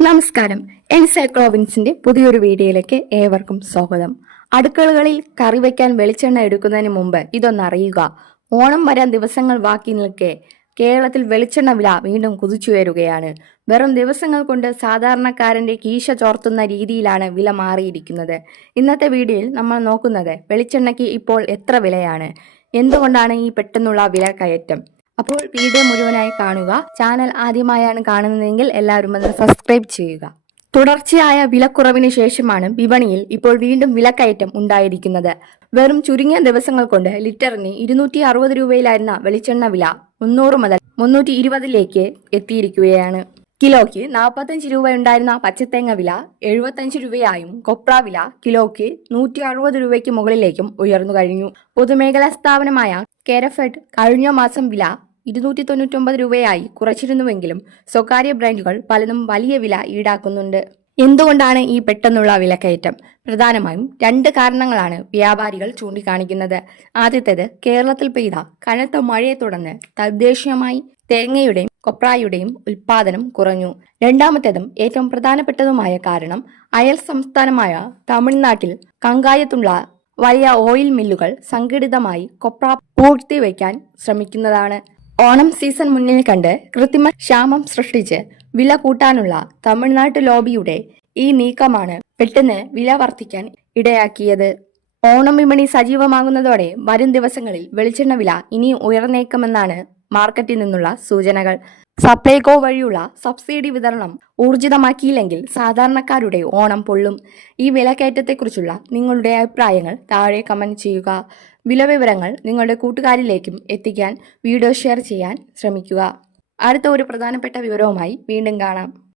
നമസ്കാരം. എൻസൈക്ലോവിൻസിന്റെ പുതിയൊരു വീഡിയോയിലേക്ക് ഏവർക്കും സ്വാഗതം. അടുക്കളകളിൽ കറി വയ്ക്കാൻ വെളിച്ചെണ്ണ എടുക്കുന്നതിന് മുമ്പ് ഇതൊന്നറിയുക. ഓണം വരാൻ ദിവസങ്ങൾ ബാക്കി നിൽക്കെ കേരളത്തിൽ വെളിച്ചെണ്ണ വില വീണ്ടും കുതിച്ചുയരുകയാണ്. വെറും ദിവസങ്ങൾ കൊണ്ട് സാധാരണക്കാരന്റെ കീശ ചോർത്തുന്ന രീതിയിലാണ് വില മാറിയിരിക്കുന്നത്. ഇന്നത്തെ വീഡിയോയിൽ നമ്മൾ നോക്കുന്നത് വെളിച്ചെണ്ണയ്ക്ക് ഇപ്പോൾ എത്ര വിലയാണ്, എന്തുകൊണ്ടാണ് ഈ പെട്ടെന്നുള്ള വില കയറ്റം. അപ്പോൾ വീഡിയോ മുഴുവനായി കാണുക. ചാനൽ ആദ്യമായാണ് കാണുന്നതെങ്കിൽ എല്ലാവരും അത് സബ്സ്ക്രൈബ് ചെയ്യുക. തുടർച്ചയായ വിലക്കുറവിന് ശേഷമാണ് വിപണിയിൽ ഇപ്പോൾ വീണ്ടും വിലക്കയറ്റം ഉണ്ടായിരിക്കുന്നത്. വെറും ചുരുങ്ങിയ ദിവസങ്ങൾ കൊണ്ട് ലിറ്ററിന് 260 രൂപയിലായിരുന്ന വെളിച്ചെണ്ണ വില 300 മുതൽ 320 എത്തിയിരിക്കുകയാണ്. കിലോയ്ക്ക് 45 രൂപ ഉണ്ടായിരുന്ന പച്ചത്തേങ്ങ വില 75 രൂപയായും കൊപ്ര വില കിലോയ്ക്ക് 160 രൂപയ്ക്ക് മുകളിലേക്കും ഉയർന്നു കഴിഞ്ഞു. പൊതുമേഖലാ സ്ഥാപനമായ കേരഫെഡ് കഴിഞ്ഞ മാസം വില 299 രൂപയായി കുറച്ചിരുന്നുവെങ്കിലും സ്വകാര്യ ബ്രാൻഡുകൾ പലതും വലിയ വില ഈടാക്കുന്നുണ്ട്. എന്തുകൊണ്ടാണ് ഈ പെട്ടെന്നുള്ള വിലക്കയറ്റം? പ്രധാനമായും 2 കാരണങ്ങളാണ് വ്യാപാരികൾ ചൂണ്ടിക്കാണിക്കുന്നത്. ആദ്യത്തേത്, കേരളത്തിൽ പെയ്ത കനത്ത മഴയെ തുടർന്ന് തദ്ദേശീയമായി തേങ്ങയുടെയും കൊപ്രായുടെയും ഉൽപാദനം കുറഞ്ഞു. രണ്ടാമത്തേതും ഏറ്റവും പ്രധാനപ്പെട്ടതുമായ കാരണം, അയൽ സംസ്ഥാനമായ തമിഴ്നാട്ടിൽ കങ്കായത്തുള്ള വലിയ ഓയിൽ മില്ലുകൾ സംഘടിതമായി കൊപ്ര പൂഴ്ത്തിവെക്കാൻ ശ്രമിക്കുന്നതാണ്. ഓണം സീസൺ മുന്നിൽ കണ്ട് കൃത്രിമ ക്ഷാമം സൃഷ്ടിച്ച് വില കൂട്ടാനുള്ള തമിഴ്നാട്ട് ലോബിയുടെ ഈ നീക്കമാണ് പെട്ടെന്ന് വില വർദ്ധിക്കാൻ ഇടയാക്കിയത്. ഓണം വിപണി സജീവമാകുന്നതോടെ വരും ദിവസങ്ങളിൽ വെളിച്ചെണ്ണ വില ഇനിയും ഉയർന്നേക്കുമെന്നാണ് മാർക്കറ്റിൽ നിന്നുള്ള സൂചനകൾ. സപ്ലൈകോ വഴിയുള്ള സബ്സിഡി വിതരണം ഊർജിതമാക്കിയില്ലെങ്കിൽ സാധാരണക്കാരുടെ ഓണം പൊള്ളും. ഈ വിലക്കയറ്റത്തെക്കുറിച്ചുള്ള നിങ്ങളുടെ അഭിപ്രായങ്ങൾ താഴെ കമന്റ് ചെയ്യുക. വിലവിവരങ്ങൾ നിങ്ങളുടെ കൂട്ടുകാരിലേക്കും എത്തിക്കാൻ വീഡിയോ ഷെയർ ചെയ്യാൻ ശ്രമിക്കുക. അടുത്ത ഒരു പ്രധാനപ്പെട്ട വിവരവുമായി വീണ്ടും കാണാം.